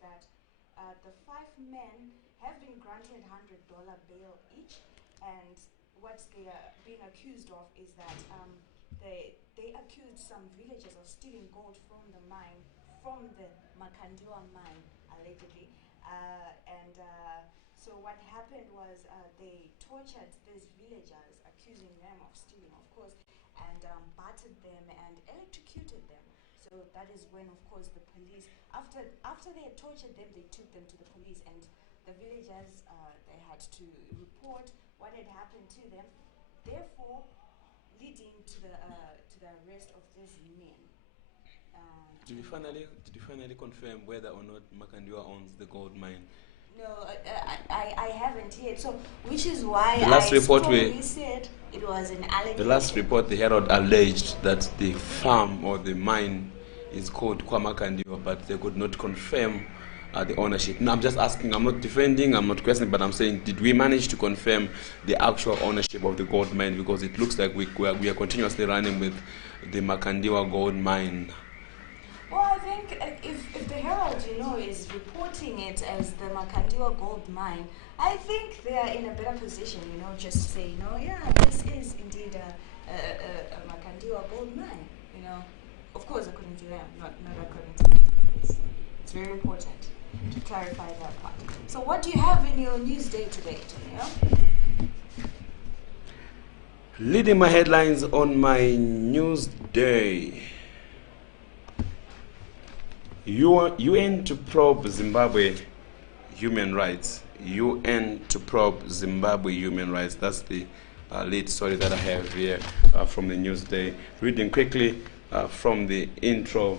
that the 5 men have been granted $100 bail each, and what they are being accused of is that they accused some villagers of stealing gold from the mine, from the Makandiwa mine, allegedly. So what happened was they tortured these villagers, accusing them of stealing, of course, and battered them and electrocuted them. So that is when, of course, the police, after they had tortured them, they took them to the police, and the villagers, they had to report what had happened to them, therefore leading to the arrest of these men. Did you finally confirm whether or not Makandiwa owns the gold mine? No, I haven't yet. So, which is why the last report said it was an allegation. The last report, the Herald alleged that the farm or the mine is called Kwamakandiwa, but they could not confirm the ownership. No, I'm just asking. I'm not defending. I'm not questioning, but I'm saying, did we manage to confirm the actual ownership of the gold mine? Because it looks like we are continuously running with the Makandiwa gold mine. Well, I think if the Herald, is reporting it as the Makandiwa gold mine, I think they are in a better position, just to say, yeah, this is indeed a Makandiwa gold mine, Of course, according to them, not according to me. It's very important to clarify that part. So what do you have in your news day today, Tonio? Leading my headlines on my news day. UN to probe Zimbabwe human rights. UN to probe Zimbabwe human rights. That's the lead story that I have here from the Newsday. Reading quickly from the intro,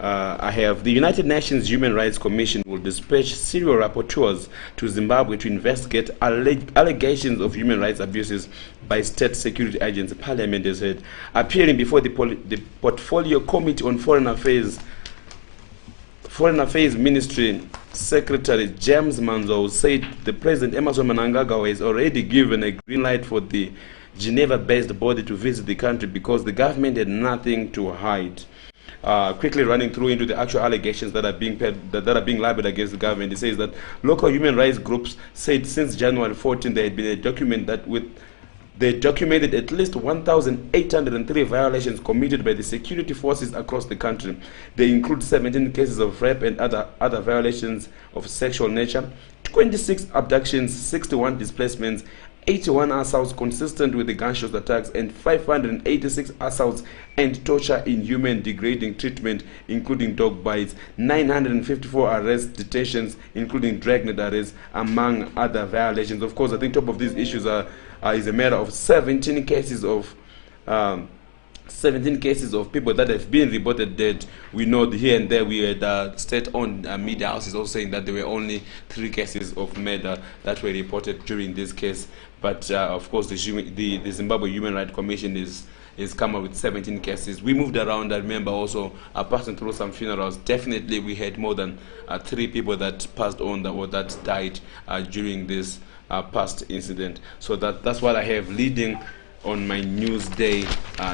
I have the United Nations Human Rights Commission will dispatch serial rapporteurs to Zimbabwe to investigate allegations of human rights abuses by state security agents. Parliament has said, appearing before the Portfolio Committee on Foreign Affairs Ministry Secretary James Manzo said the President Emmerson Mnangagwa has already given a green light for the Geneva-based body to visit the country because the government had nothing to hide. Quickly running through into the actual allegations that are being labeled against the government, it says that local human rights groups said since January 14 there had been a document that they documented at least 1,803 violations committed by the security forces across the country. They include 17 cases of rape and other violations of sexual nature, 26 abductions, 61 displacements, 81 assaults consistent with the gunshot attacks, and 586 assaults and torture, inhuman, degrading treatment, including dog bites, 954 arrests, detentions, including dragnet arrests, among other violations. Of course, I think top of these issues is a matter of 17 cases of people that have been reported dead. We know here and there we had state-owned media houses also saying that there were only 3 cases of murder that were reported during this case. But of course, the Zimbabwe Human Rights Commission is come up with 17 cases. We moved around. I remember also passing through some funerals. Definitely, we had more than 3 people that passed on or that died during this past incident. So that's what I have leading on my news day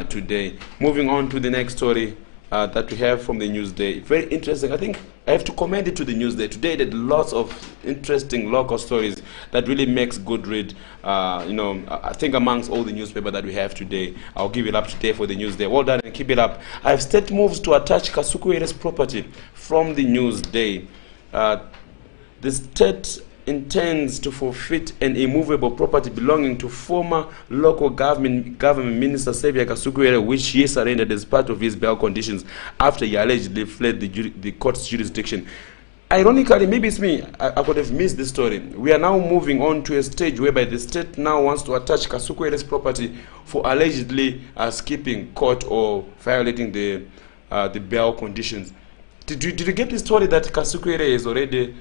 today. Moving on to the next story that we have from the Newsday. Very interesting. I think I have to commend it to the Newsday. Today there are lots of interesting local stories that really makes good read. I think amongst all the newspaper that we have today, I'll give it up today for the Newsday. Well done and keep it up. I have state moves to attach Kasukuire's property from the Newsday. The state intends to forfeit an immovable property belonging to former local government minister Xavier Kasukuire, which he surrendered as part of his bail conditions after he allegedly fled the court's jurisdiction. Ironically, maybe it's me, I could have missed this story. We are now moving on to a stage whereby the state now wants to attach Kasukuire's property for allegedly skipping court or violating the bail conditions. Did you get the story that Kasukuire is already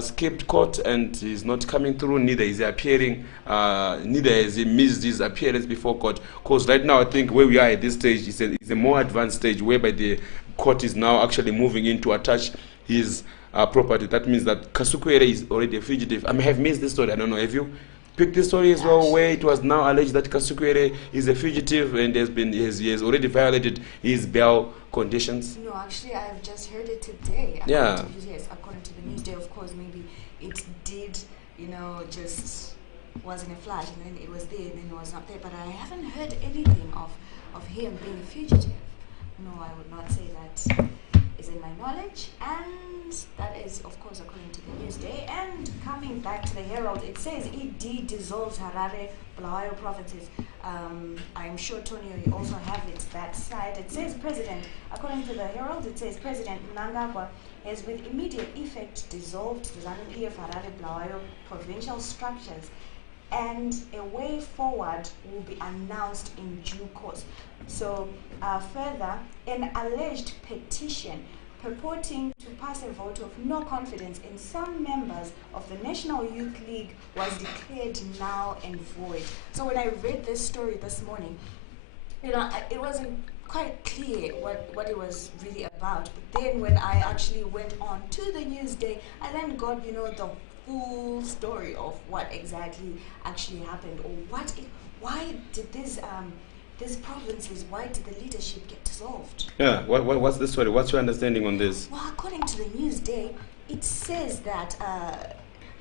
skipped court and is not coming through, neither is he appearing, neither has he missed his appearance before court? Because right now I think where we are at this stage is a more advanced stage whereby the court is now actually moving in to attach his property. That means that Kasukuire is already a fugitive. I may have missed this story, I don't know, have you? picked this story as well, where it was now alleged that Kasukwere is a fugitive and he has already violated his bail conditions? No, actually, I've just heard it today. Yeah. Yes, according to the Newsday, of course, maybe it did, just was in a flash, and then it was there, and then it was not there. But I haven't heard anything of him being a fugitive. No, I would not say that is in my knowledge. And that is, of course, according to the Newsday. And coming back to the Herald, it says ED dissolves Harare, Bulawayo provinces. I'm sure, Tony, you also have it that side. It says according to the Herald, it says President Mnangagwa has with immediate effect dissolved the ZANU-PF Harare Bulawayo provincial structures, and a way forward will be announced in due course. So further, an alleged petition purporting to pass a vote of no confidence in some members of the National Youth League was declared null and void. So when I read this story this morning, it wasn't quite clear what it was really about. But then when I actually went on to the Newsday, I then got, the full story of what exactly actually happened, or why did these provinces, why did the leadership get dissolved? Yeah, what's the story? What's your understanding on this? Well, according to the Newsday, it says that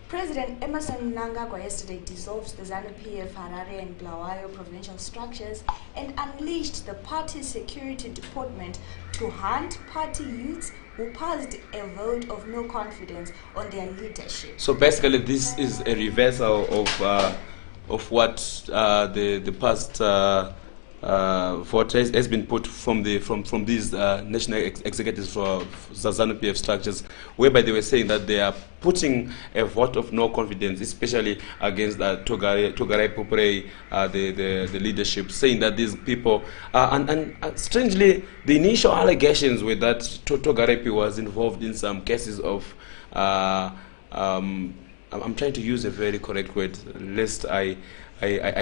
President Emerson Mnangagwa yesterday dissolved the ZANU-PF Harare and Bulawayo provincial structures and unleashed the party's security department to hunt party youths who passed a vote of no confidence on their leadership. So basically, this is a reversal of what the past vote has been put from these national executives for ZANU-PF structures, whereby they were saying that they are putting a vote of no confidence, especially against Togarai Pupurei, the leadership, saying that these people and strangely, the initial allegations were that Togarai was involved in some cases of I'm trying to use a very correct word lest I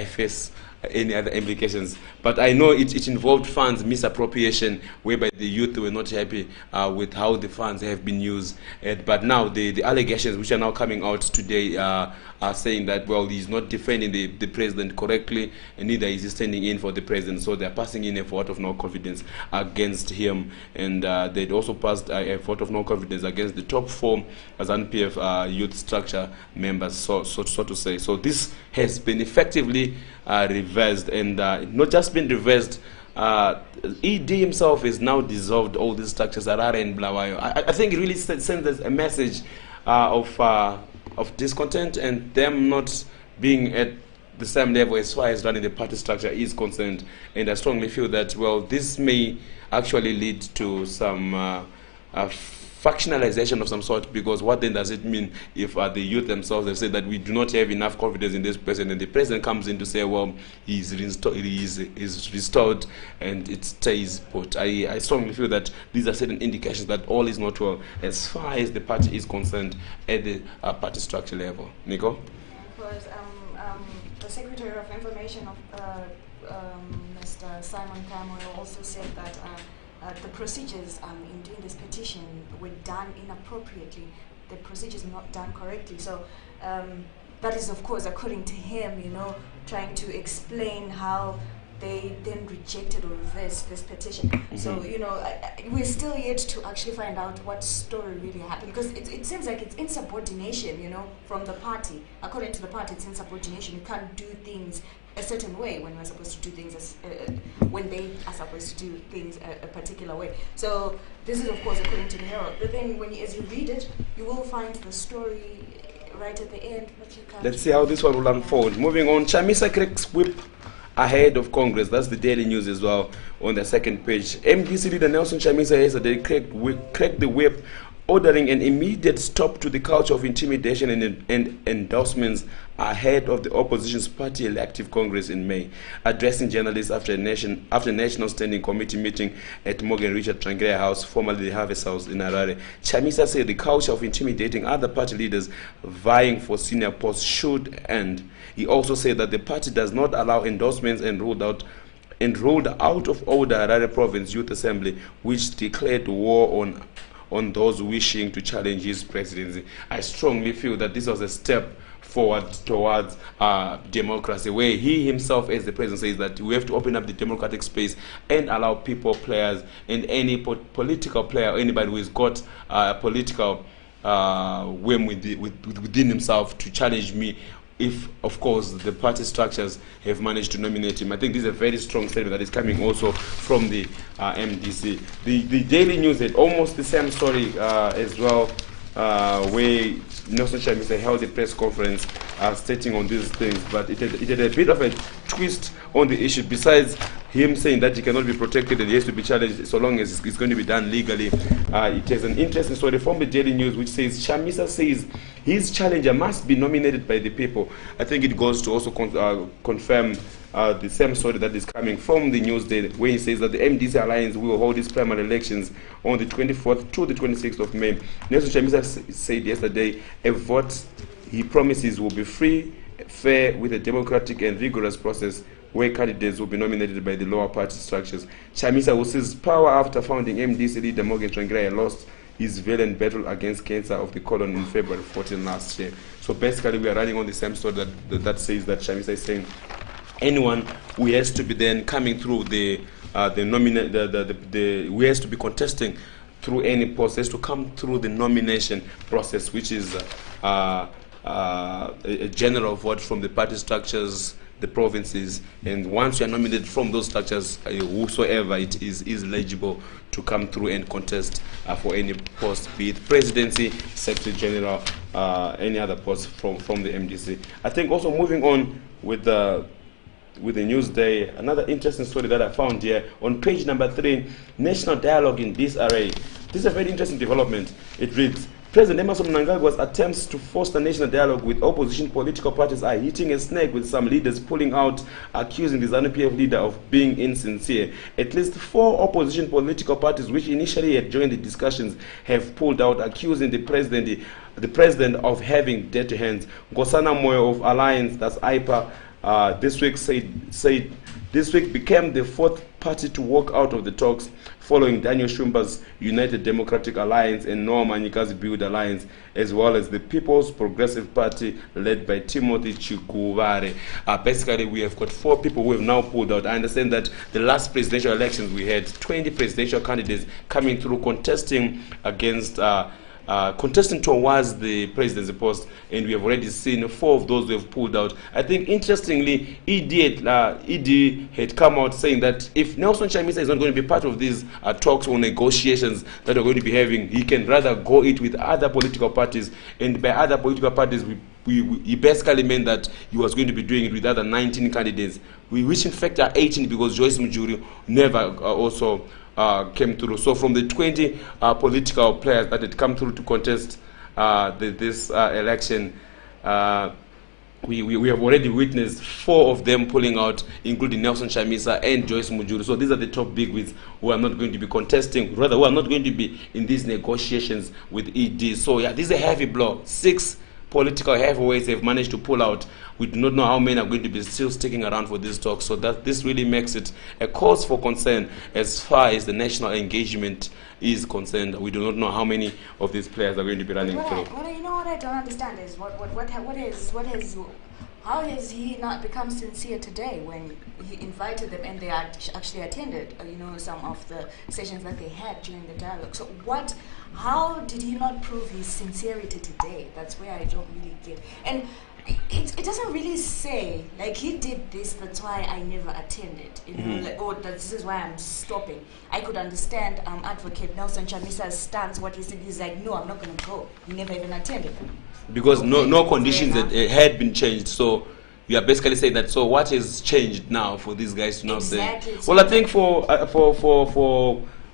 face any other implications, but I know it involved funds misappropriation, whereby the youth were not happy with how the funds have been used. But now the allegations which are now coming out today are saying that, well, he's not defending the president correctly, and neither is he standing in for the president. So they're passing in a vote of no confidence against him, and they'd also passed a vote of no confidence against the top 4 ZANU-PF youth structure members, so to say. So this has been effectively reversed, and not just been reversed. ED himself is now dissolved all these structures, Harare and Bulawayo. I think it really sends us a message of discontent and them not being at the same level as far as running the party structure is concerned. And I strongly feel that, well, this may actually lead to some factionalization of some sort, because what then does it mean if the youth themselves have said that we do not have enough confidence in this president, and the president comes in to say, well, he is restored and it stays put. I strongly feel that these are certain indications that all is not well as far as the party is concerned at the party structure level. Nico? Because the Secretary of Information of Mr. Simon Kamoyo also said that the procedures in doing this petition were done inappropriately. The procedures were not done correctly. So that is, of course, according to him, trying to explain how they then rejected or reversed this petition. Mm-hmm. So, we're still yet to actually find out what story really happened, because it seems like it's insubordination, from the party. According to the party, it's insubordination. You can't do things a certain way when we're supposed to do things when they are supposed to do things a particular way. So this is, of course, according to the Herald. But then as you read it, you will find the story right at the end. But you can't. Let's see how this one will unfold. Moving on, Chamisa cracks whip ahead of Congress. That's the Daily News as well on the second page. MDC leader Nelson Chamisa yesterday cracked the whip, ordering an immediate stop to the culture of intimidation and endorsements ahead of the opposition's party elective Congress in May. Addressing journalists after National Standing Committee meeting at Morgan Richard Trangrea House, formerly the Harvest House in Harare, Chamisa said the culture of intimidating other party leaders vying for senior posts should end. He also said that the party does not allow endorsements and ruled out of order Harare Province Youth Assembly, which declared war on those wishing to challenge his presidency. I strongly feel that this was a step forward towards democracy, where he himself as the president says that we have to open up the democratic space and allow people, players, and any political player, anybody who has got political whim within himself to challenge me, if of course the party structures have managed to nominate him. I think this is a very strong statement that is coming also from the MDC. The Daily News had almost the same story as well, where Nelson Chamisa held a press conference stating on these things, but it had a bit of a twist on the issue. Besides him saying that he cannot be protected and he has to be challenged so long as it's going to be done legally, it has an interesting story from the Daily News which says Chamisa says his challenger must be nominated by the people. I think it goes to also confirm the same story that is coming from the Newsday, where he says that the MDC Alliance will hold its primary elections on the 24th to the 26th of May. Nelson Chamisa said yesterday a vote he promises will be free, fair, with a democratic and rigorous process where candidates will be nominated by the lower party structures. Chamisa, who seized power after founding MDC leader Morgan Tsvangirai, lost his valiant battle against cancer of the colon in February 14 last year. So basically we are running on the same story that says that Chamisa is saying anyone who has to be then coming through who has to be contesting through any process to come through the nomination process, which is a general vote from the party structures, the provinces, and once you are nominated from those structures, whosoever it is eligible to come through and contest for any post, be it presidency, secretary general, any other post from the MDC. I think also moving on with the Newsday, another interesting story that I found here on page number 3, National Dialogue in Disarray. This is a very interesting development. It reads, President Emmerson Mnangagwa's attempts to foster national dialogue with opposition political parties are hitting a snag, with some leaders pulling out, accusing the ZANU-PF leader of being insincere. At least 4 opposition political parties which initially had joined the discussions have pulled out, accusing the president of having dirty hands. Nkosana Moyo of Alliance, that's IPA, this week said this week became the 4th party to walk out of the talks, following Daniel Shumba's United Democratic Alliance and Noah Manyika's Build Alliance, as well as the People's Progressive Party led by Timothy Chikuvare. Basically, we have got 4 people who have now pulled out. I understand that the last presidential elections we had 20 presidential candidates coming through contesting against contesting towards the presidency post, and we have already seen 4 of those who have pulled out. I think interestingly, ED had come out saying that if Nelson Chamisa is not going to be part of these talks or negotiations that we're going to be having, he can rather go it with other political parties. And by other political parties, he basically meant that he was going to be doing it with other 19 candidates, which in fact are 18 because Joyce Mujuru never also came through. So from the 20 political players that had come through to contest this election, we have already witnessed 4 of them pulling out, including Nelson Chamisa and Joyce Mujuru. So these are the top bigwigs who are not going to be contesting, rather who are not going to be in these negotiations with ED. So yeah, this is a heavy blow. 6 political heavyweights have managed to pull out. We do not know how many are going to be still sticking around for these talks. So that this really makes it a cause for concern as far as the national engagement is concerned. We do not know how many of these players are going to be running through. You know what I don't understand is how has he not become sincere today when he invited them and they actually attended some of the sessions that they had during the dialogue? So how did he not prove his sincerity today? That's where I don't really get. And it doesn't really say like he did this, that's why I never attended, or that this is why I'm stopping. I could understand Advocate Nelson Chamisa's stance. What he said, he's like, no, I'm not going to go. He never even attended. Because no conditions had been changed. So you are basically saying that. So what has changed now for these guys to now say? Well, I think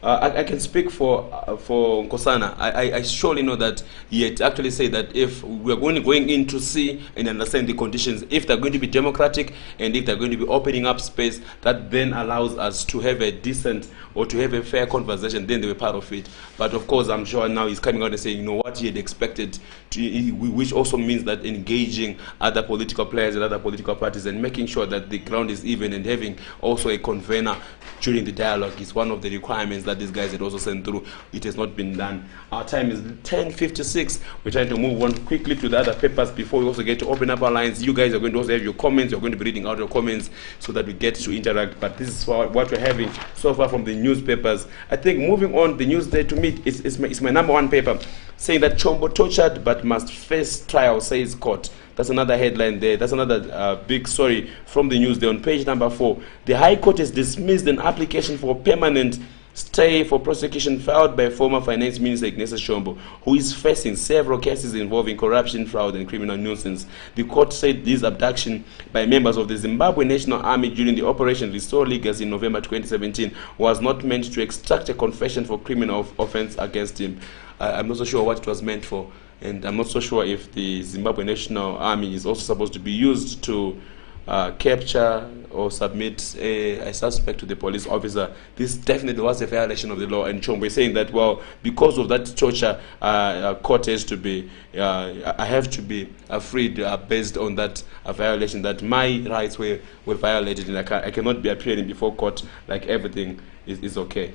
I can speak for Nkosana. I surely know that he had actually said that if we are going in to see and understand the conditions, if they're going to be democratic and if they're going to be opening up space, that then allows us to have a decent or to have a fair conversation, then they were part of it. But of course, I'm sure now he's coming out and saying, what he had expected, which also means that engaging other political players and other political parties and making sure that the ground is even and having also a convener during the dialogue is one of the requirements that these guys had also sent through. It has not been done. Our time is 10:56. We're trying to move on quickly to the other papers before we also get to open up our lines. You guys are going to also have your comments. You're going to be reading out your comments so that we get to interact. But this is what we're having so far from the newspapers. I think moving on, the Newsday to me is my number one paper, saying that Chombo tortured but must face trial, says court. That's another headline there. That's another big story from the Newsday on page number 4. The High Court has dismissed an application for permanent stay for prosecution filed by former Finance Minister Ignatius Chombo, who is facing several cases involving corruption, fraud, and criminal nuisance. The court said this abduction by members of the Zimbabwe National Army during the Operation Restore Legacy in November 2017 was not meant to extract a confession for criminal offense against him. I'm not so sure what it was meant for. And I'm not so sure if the Zimbabwe National Army is also supposed to be used to capture or submit a suspect to the police officer. This definitely was a violation of the law. And Chombo is saying that, well, because of that torture, court has to be, I have to be freed based on that violation, that my rights were violated, and I cannot be appearing before court like everything is okay.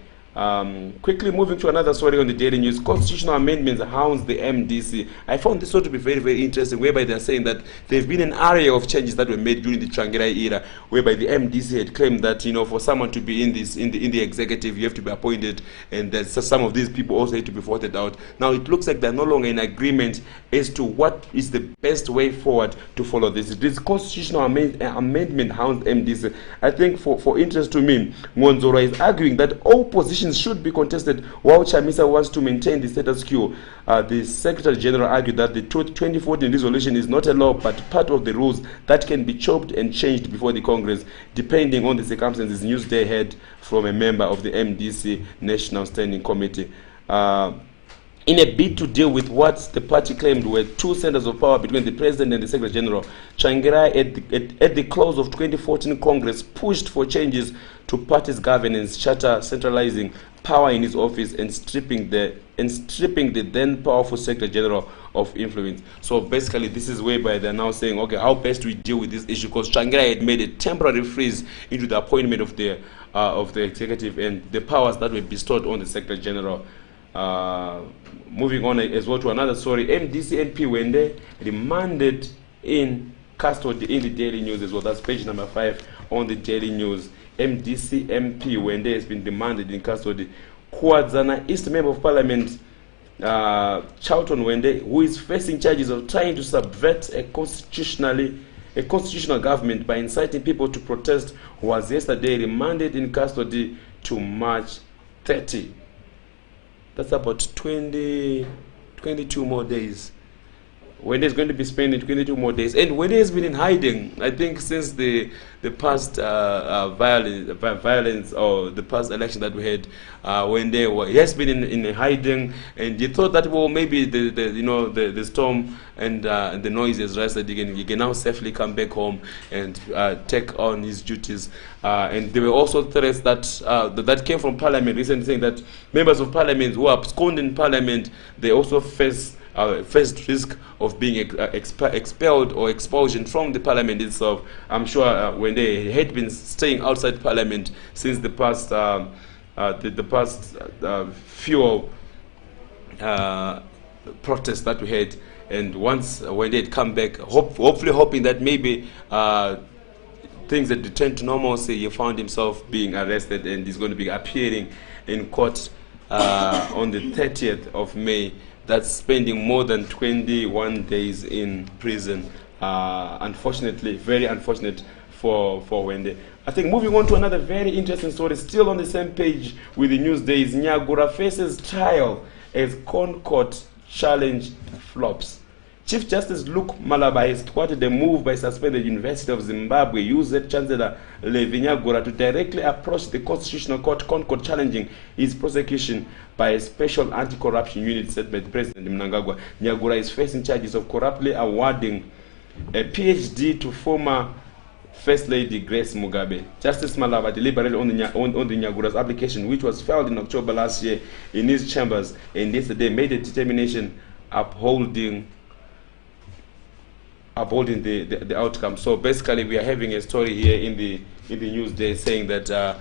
Quickly moving to another story on the Daily News. Constitutional amendments hounds the MDC. I found this story to be very, very interesting, whereby they're saying that there have been an array of changes that were made during the Tsvangirai era, whereby the MDC had claimed that, you know, for someone to be in the executive, you have to be appointed, and that some of these people also had to be voted out. Now it looks like they're no longer in agreement as to what is the best way forward to follow this. This constitutional amendment hounds MDC. I think for interest to me, Ngonzora is arguing that all positions should be contested, while Chamisa wants to maintain the status quo. The Secretary General argued that the 2014 resolution is not a law but part of the rules that can be chopped and changed before the Congress, depending on the circumstances. Newsday heard from a member of the MDC National Standing Committee. In a bid to deal with what the party claimed were two centers of power between the President and the Secretary General, Tsvangirai at the close of 2014 Congress pushed for changes to party's governance charter, centralizing power in his office and stripping the then powerful Secretary General of influence. So basically, this is whereby they're now saying, okay, how best do we deal with this issue? Because Tsvangirai had made a temporary freeze into the appointment of the executive and the powers that were bestowed on the Secretary General. Moving on as well to another story, MDC MP Wende remanded in custody in the Daily News as well. That's page number 5 on the Daily News. MDC MP Wende has been remanded in custody. Kwadzana East Member of Parliament Charlton Wende, who is facing charges of trying to subvert a constitutional government by inciting people to protest, was yesterday remanded in custody to March 30. That's about 22 more days. Wende is going to be spending 22 more days. And Wende has been in hiding, I think, since the past violence or the past election that we had. Wende he has been in hiding, and you thought that, well, maybe the storm and the noise has rested. He can now safely come back home and take on his duties. And there were also threats that came from Parliament recently, saying that members of Parliament who are abscond in Parliament, they also faced risk of being expelled or expulsion from the Parliament itself. I'm sure when they had been staying outside Parliament since the past few protests that we had, and once when they had come back, hopefully hoping that maybe things had returned to normalcy, he found himself being arrested, and he's going to be appearing in court on the 30th of May. That's spending more than 21 days in prison. Unfortunately, very unfortunate for Wende. I think moving on to another very interesting story, still on the same page with the Newsday, Nyagura faces trial as Concord challenge flops. Chief Justice Luke Malaba has thwarted a move by suspended University of Zimbabwe UZ Chancellor Levi Nyagura to directly approach the Constitutional Court Concord challenging his prosecution by a special anti-corruption unit set by the President Mnangagwa. Nyagura is facing charges of corruptly awarding a PhD to former First Lady Grace Mugabe. Justice Malaba deliberated on the Nyagura's application, which was filed in October last year in his chambers, and yesterday made a determination upholding the outcome. So basically, we are having a story here in the Newsday saying that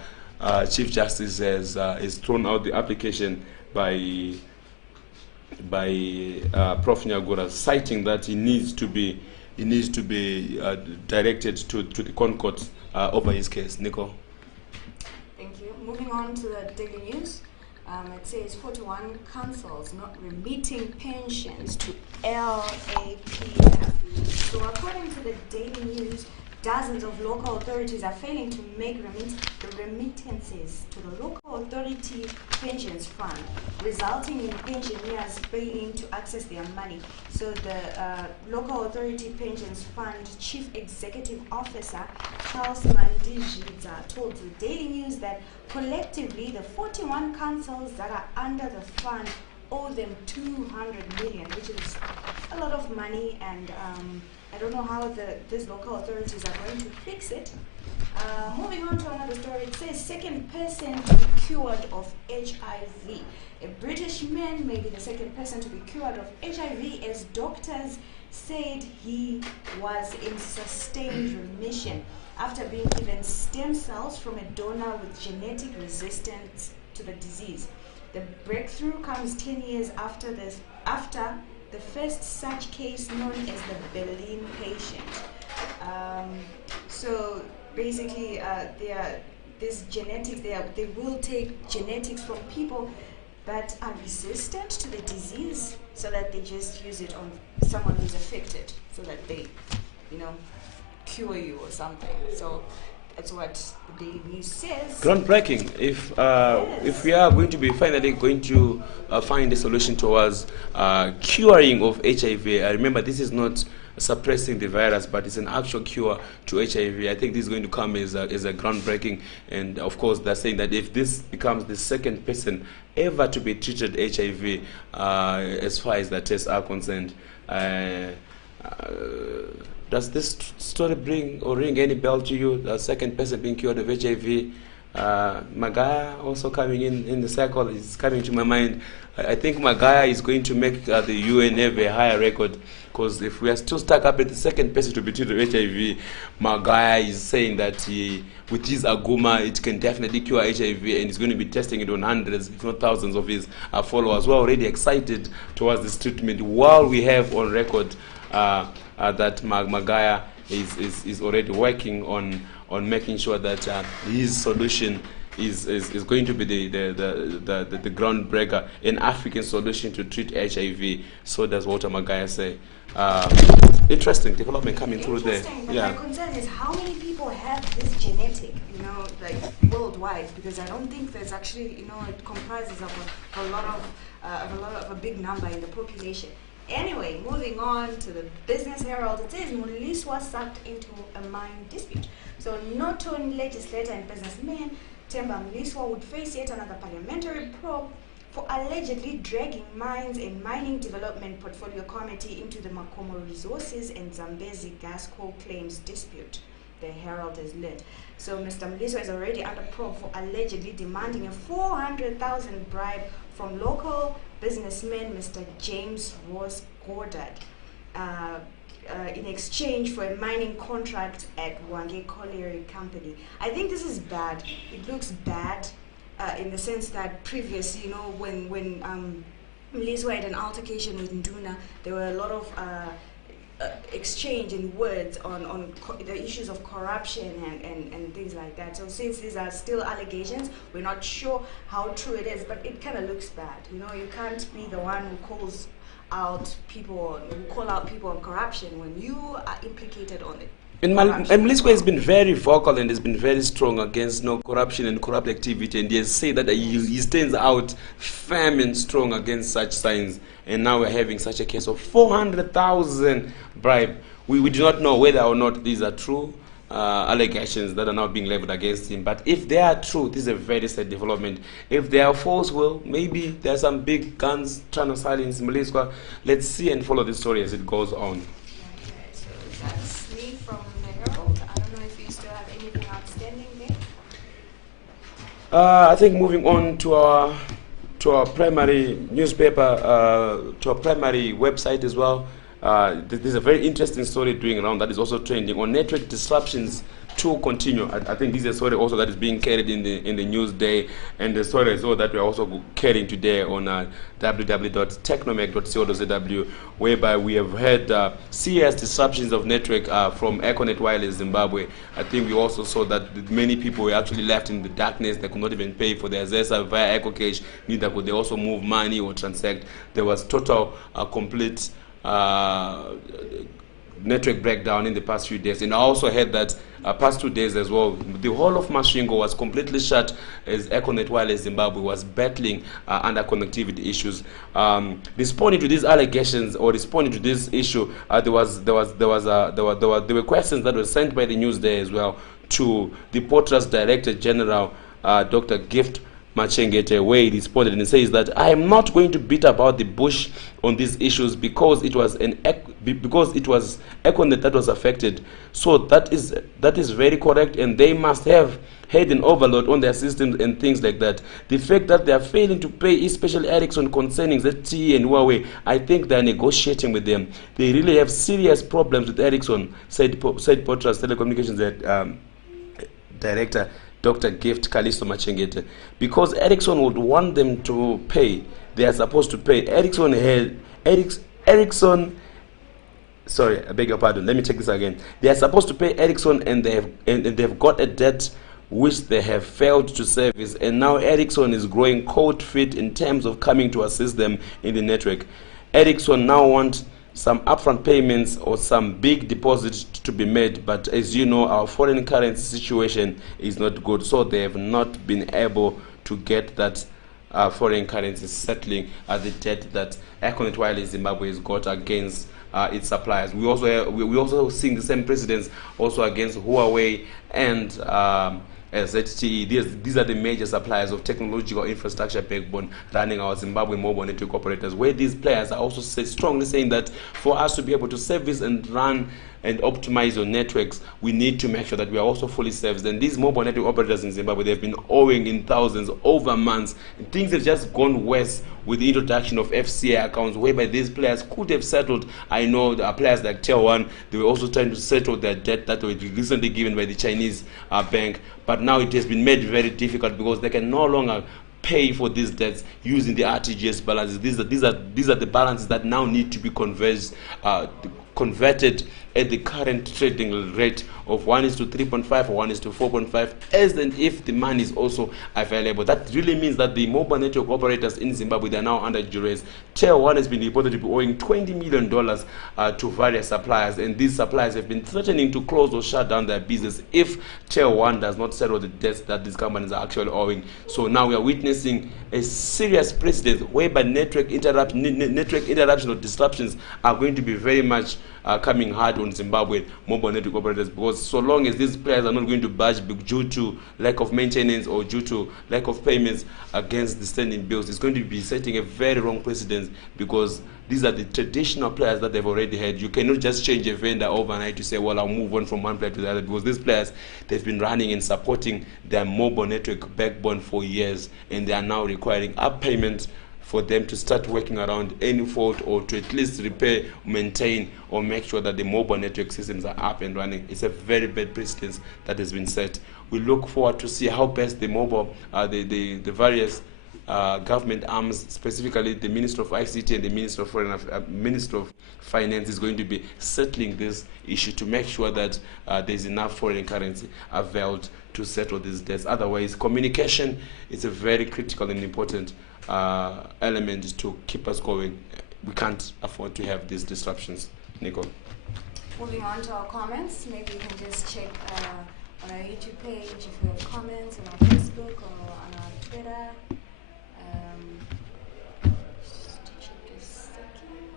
Chief Justice has thrown out the application by Prof. Nyagura, citing that he needs to be directed to the ConCourt over his case. Nico. Thank you. Moving on to the Daily News. It says 41 councils not remitting pensions to LAPF. So according to the Daily News, dozens of local authorities are failing to make remittances to the local authority pensions fund, resulting in pensioners failing to access their money. So the local authority pensions fund chief executive officer Charles Mandijidza told the Daily News that collectively the 41 councils that are under the fund owe them 200 million, which is a lot of money, and I don't know how these local authorities are going to fix it. Moving on to another story, it says second person to be cured of HIV. A British man may be the second person to be cured of HIV, as doctors said he was in sustained remission after being given stem cells from a donor with genetic resistance to the disease. The breakthrough comes 10 years after the first such case known as the Berlin patient. So basically, these genetics, they will take genetics from people that are resistant to the disease, so that they just use it on someone who's affected, so that they, cure you or something. So that's what the Daily News says. Groundbreaking. If we are going to be finally going to find a solution towards curing of HIV, I remember this is not suppressing the virus, but it's an actual cure to HIV. I think this is going to come as a groundbreaking, and of course they're saying that if this becomes the second person ever to be treated HIV, as far as the tests are concerned, does this story bring or ring any bell to you? The second person being cured of HIV, Magaya also coming in the circle is coming to my mind. I think Magaya is going to make the UN have a higher record, because if we are still stuck up at the second person to be treated with HIV, Magaya is saying that with his Aguma it can definitely cure HIV, and he's going to be testing it on hundreds, if not thousands of his followers who are already excited towards this treatment, while we have on record that Magaya is already working on making sure that his solution is going to be the groundbreaker, an African solution to treat HIV. So does Walter Magaya say. Interesting development coming through there. But my concern is how many people have this genetic, like worldwide, because I don't think there's actually, it comprises of a big number in the population. Anyway, moving on to the Business Herald, it says Muliswa sucked into a mine dispute. So Norton legislator and businessman Themba Muliswa would face yet another parliamentary probe for allegedly dragging Mines and Mining Development Portfolio Committee into the Makomo Resources and Zambezi gas coal claims dispute, the Herald has learned. So Mr. Muliswa is already under probe for allegedly demanding a 400,000 bribe from local businessman Mr. James Ross Goddard in exchange for a mining contract at Wange Colliery Company. I think this is bad. It looks bad in the sense that previously, when Muliswa had an altercation with Nduna, there were a lot of exchange in words on the issues of corruption and things like that. So since these are still allegations, we're not sure how true it is, but it kind of looks bad. You can't be the one who calls out people, who call out people on corruption when you are implicated on it. And Muliswa has been very vocal and has been very strong against corruption and corrupt activity, and he has said that he stands out firm and strong against such signs. And now we're having such a case of 400,000 bribe. We do not know whether or not these are true allegations that are now being leveled against him. But if they are true, this is a very sad development. If they are false, well, maybe there are some big guns trying to silence Muliswa. Let's see and follow the story as it goes on. Okay, so that's me from the Herald. I don't know if you still have anything outstanding there. I think moving on to our primary newspaper, to our primary website as well. There's a very interesting story doing around that is also trending on network disruptions to continue. I think this is a story also that is being carried in the news day, and the story as well that we are also carrying today on www.technomec.co.zw, whereby we have had serious disruptions of network from Econet Wireless Zimbabwe. I think we also saw that many people were actually left in the darkness. They could not even pay for their ZESA via EcoCash, neither could they also move money or transact. There was total, complete network breakdown in the past few days. And I also heard that past 2 days as well, the whole of Masvingo was completely shut as Econet Wireless Zimbabwe was battling under connectivity issues. Responding to these allegations or responding to this issue, there were questions that were sent by the news there as well to the Portras Director General, Dr. Gift Machengete, where he responded and he says that I am not going to beat about the bush on these issues because it was Econet that was affected. So that is very correct, and they must have had an overload on their systems and things like that. The fact that they are failing to pay, especially Ericsson concerning ZTE and Huawei, I think they are negotiating with them. They really have serious problems with Ericsson, said Portras Telecommunications Director Dr. Gift Kalisto Machengete, because Ericsson would want them to pay. They are supposed to pay. Sorry, I beg your pardon. Let me check this again. They are supposed to pay Ericsson, and they've got a debt which they have failed to service, and now Ericsson is growing cold feet in terms of coming to assist them in the network. Ericsson now wants some upfront payments or some big deposits to be made, but as you know, our foreign currency situation is not good, so they have not been able to get that foreign currency settling the debt that Econet Wireless Zimbabwe has got against its suppliers. We also seeing the same precedents also against Huawei and ZTE. These are the major suppliers of technological infrastructure backbone running our Zimbabwe mobile network operators, where these players are also strongly saying that for us to be able to service and run and optimize your networks, we need to make sure that we are also fully serviced. And these mobile network operators in Zimbabwe, they've been owing in thousands over months. And things have just gone worse with the introduction of FCA accounts, whereby these players could have settled. I know the players like Tier 1, they were also trying to settle their debt that was recently given by the Chinese bank. But now it has been made very difficult because they can no longer pay for these debts using the RTGS balances. These are the balances that now need to be converted at the current trading rate of 1:3.5 or 1:4.5, as and if the money is also available. That really means that the mobile network operators in Zimbabwe, they are now under duress. Tier 1 has been reported to be owing $20 million to various suppliers, and these suppliers have been threatening to close or shut down their business if Tier 1 does not settle the debts that these companies are actually owing. So now we are witnessing a serious precedent whereby network interruption or disruptions are going to be very much coming hard on Zimbabwe mobile network operators, because so long as these players are not going to budge due to lack of maintenance or due to lack of payments against the standing bills, it's going to be setting a very wrong precedent, because these are the traditional players that they've already had. You cannot just change a vendor overnight to say, well, I'll move on from one player to the other, because these players, they've been running and supporting their mobile network backbone for years, and they are now requiring up payments for them to start working around any fault, or to at least repair, maintain, or make sure that the mobile network systems are up and running. It's a very bad precedent that has been set. We look forward to see how best the mobile, the various government arms, specifically the Minister of ICT and the Minister of Finance, is going to be settling this issue to make sure that there's enough foreign currency availed to settle these debts. Otherwise, communication is a very critical and important element to keep us going. We can't afford to have these disruptions. Nico. Moving on to our comments, maybe you can just check on our YouTube page if you have comments, on our Facebook or on our Twitter. Just to check a second.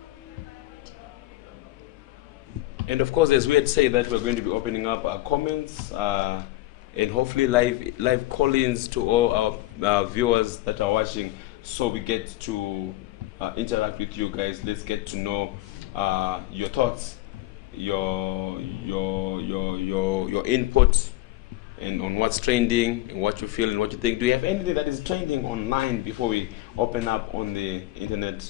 And of course, as we had said, that we're going to be opening up our comments and hopefully live call-ins to all our viewers that are watching, so we get to interact with you guys. Let's get to know your thoughts, your input, and on what's trending and what you feel and what you think. Do you have anything that is trending online before we open up on the internet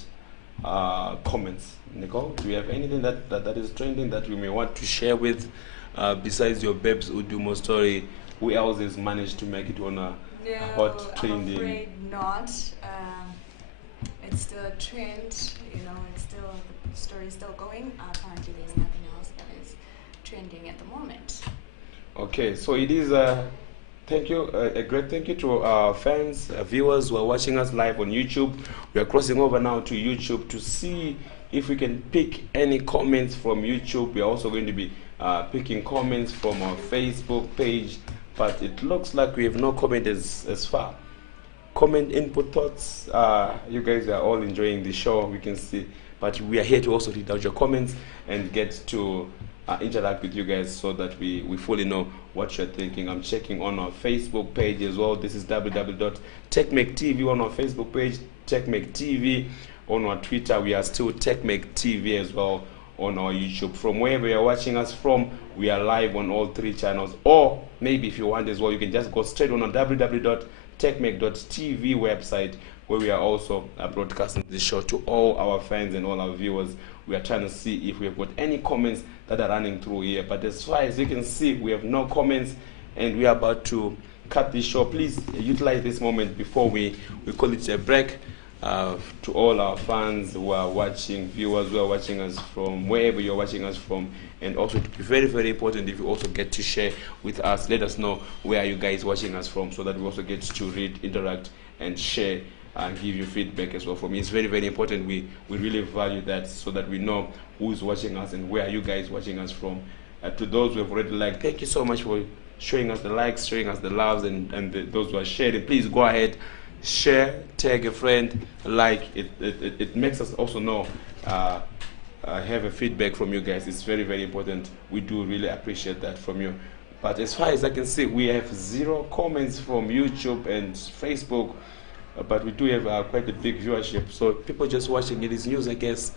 comments? Nicole, do you have anything that is trending that we may want to share with besides your Babes Udumo story, who else has managed to make it on a No, hot I'm trending? afraid not. It's still a trend, you know, it's still, the story is still going. Apparently there's nothing else that is trending at the moment. Okay, so it is thank you, a great thank you to our fans, viewers who are watching us live on YouTube. We are crossing over now to YouTube to see if we can pick any comments from YouTube. We are also going to be picking comments from our Facebook page, but it looks like we have no comment as far. Comment, input, thoughts. You guys are all enjoying the show, we can see, but we are here to also read out your comments and get to interact with you guys so that we fully know what you're thinking. I'm checking on our Facebook page as well. This is www.techmactv on our Facebook page, techmactv. On our Twitter, we are still techmactv as well. On our YouTube, from wherever you're watching us from, we are live on all 3 channels. Or maybe if you want as well, you can just go straight on our www.techmac.tv website, where we are also broadcasting the show to all our fans and all our viewers. We are trying to see if we have got any comments that are running through here, but as far as you can see, we have no comments, and we are about to cut this show. Please utilize this moment before we call it a break. To all our fans who are watching, viewers who are watching us from wherever you're watching us from, and also to be very, very important if you also get to share with us. Let us know where are you guys watching us from, so that we also get to read, interact, and share and give you feedback as well. For me, it's very, very important. We really value that, so that we know who's watching us and where are you guys watching us from. To those who have already liked, thank you so much for showing us the likes, showing us the loves, and those who are sharing. Please go ahead, share, tag a friend, like it. It makes us also know, have a feedback from you guys. It's very, very important. We do really appreciate that from you. But as far as I can see, we have 0 comments from YouTube and Facebook, but we do have quite a big viewership. So people just watching it is news, I guess.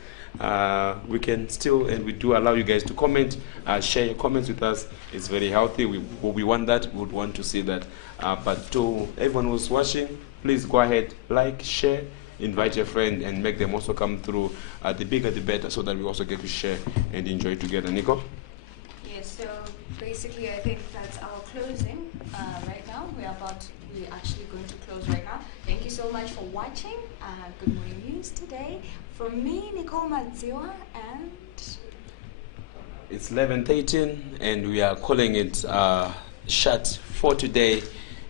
We can still, and we do allow you guys to comment, share your comments with us. It's very healthy. We want that. We would want to see that. But to everyone who's watching, please go ahead, like, share, invite your friend, and make them also come through. The bigger the better, so that we also get to share and enjoy together. Nico? Yes, so basically I think that's our closing right now. We're actually going to close right now. Thank you so much for watching Good Morning News today. From me, Nicole Madziwa, and It's 11:13, and we are calling it shut for today.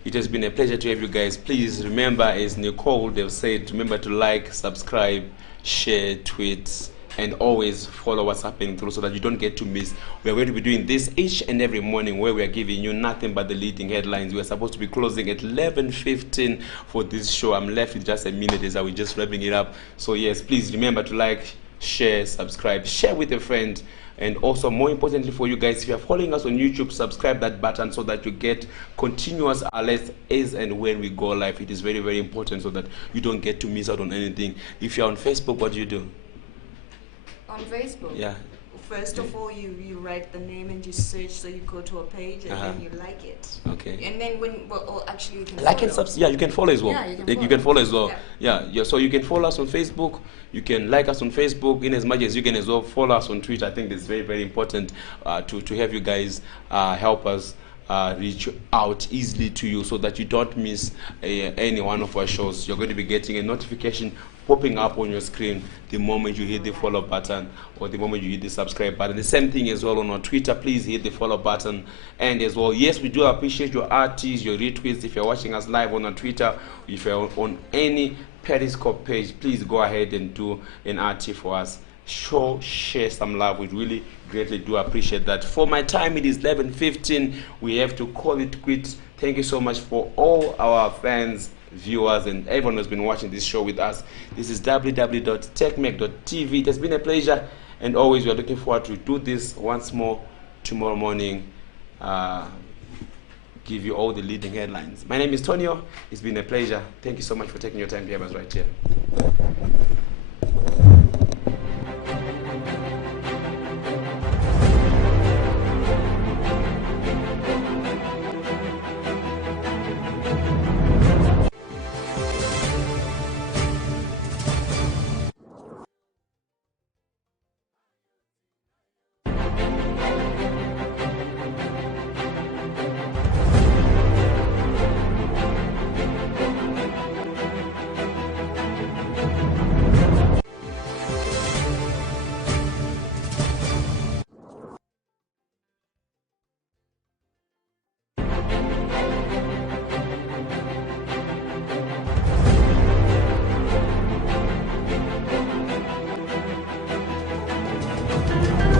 It has been a pleasure to have you guys. Please remember, as Nicole would have said, remember to like, subscribe, share, tweet, and always follow what's happening through, so that you don't get to miss. We are going to be doing this each and every morning, where we are giving you nothing but the leading headlines. We are supposed to be closing at 11:15 for this show. I'm left with just a minute as I was just wrapping it up. So yes, please remember to like, share, subscribe, share with a friend. And also, more importantly for you guys, if you're following us on YouTube, subscribe that button, so that you get continuous alerts as and when we go live. It is very, very important, so that you don't get to miss out on anything. If you're on Facebook, what do you do? on Facebook. Yeah. First of all, you write the name and you search, so you go to a page and then you like it. Okay. And then actually you can like follow. and yeah, you can follow as well. Yeah, you can follow as well. Yeah. Yeah. So you can follow us on Facebook. You can like us on Facebook, in as much as you can as well follow us on Twitter. I think it's very, very important to have you guys help us reach out easily to you, so that you don't miss any one of our shows. You're going to be getting a notification popping up on your screen the moment you hit the follow button, or the moment you hit the subscribe button. The same thing as well on our Twitter. Please hit the follow button. And as well, yes, we do appreciate your RTs, your retweets. If you're watching us live on our Twitter, if you're on any Periscope page, please go ahead and do an RT for us. Share some love. We really greatly do appreciate that. For my time, it is 11:15. We have to call it quits. Thank you so much for all our fans, viewers, and everyone who's been watching this show with us. This is www.techmac.tv. It has been a pleasure, and always we are looking forward to do this once more tomorrow morning. Give you all the leading headlines. My name is Tonio. It's been a pleasure. Thank you so much for taking your time to have us right here. Bye.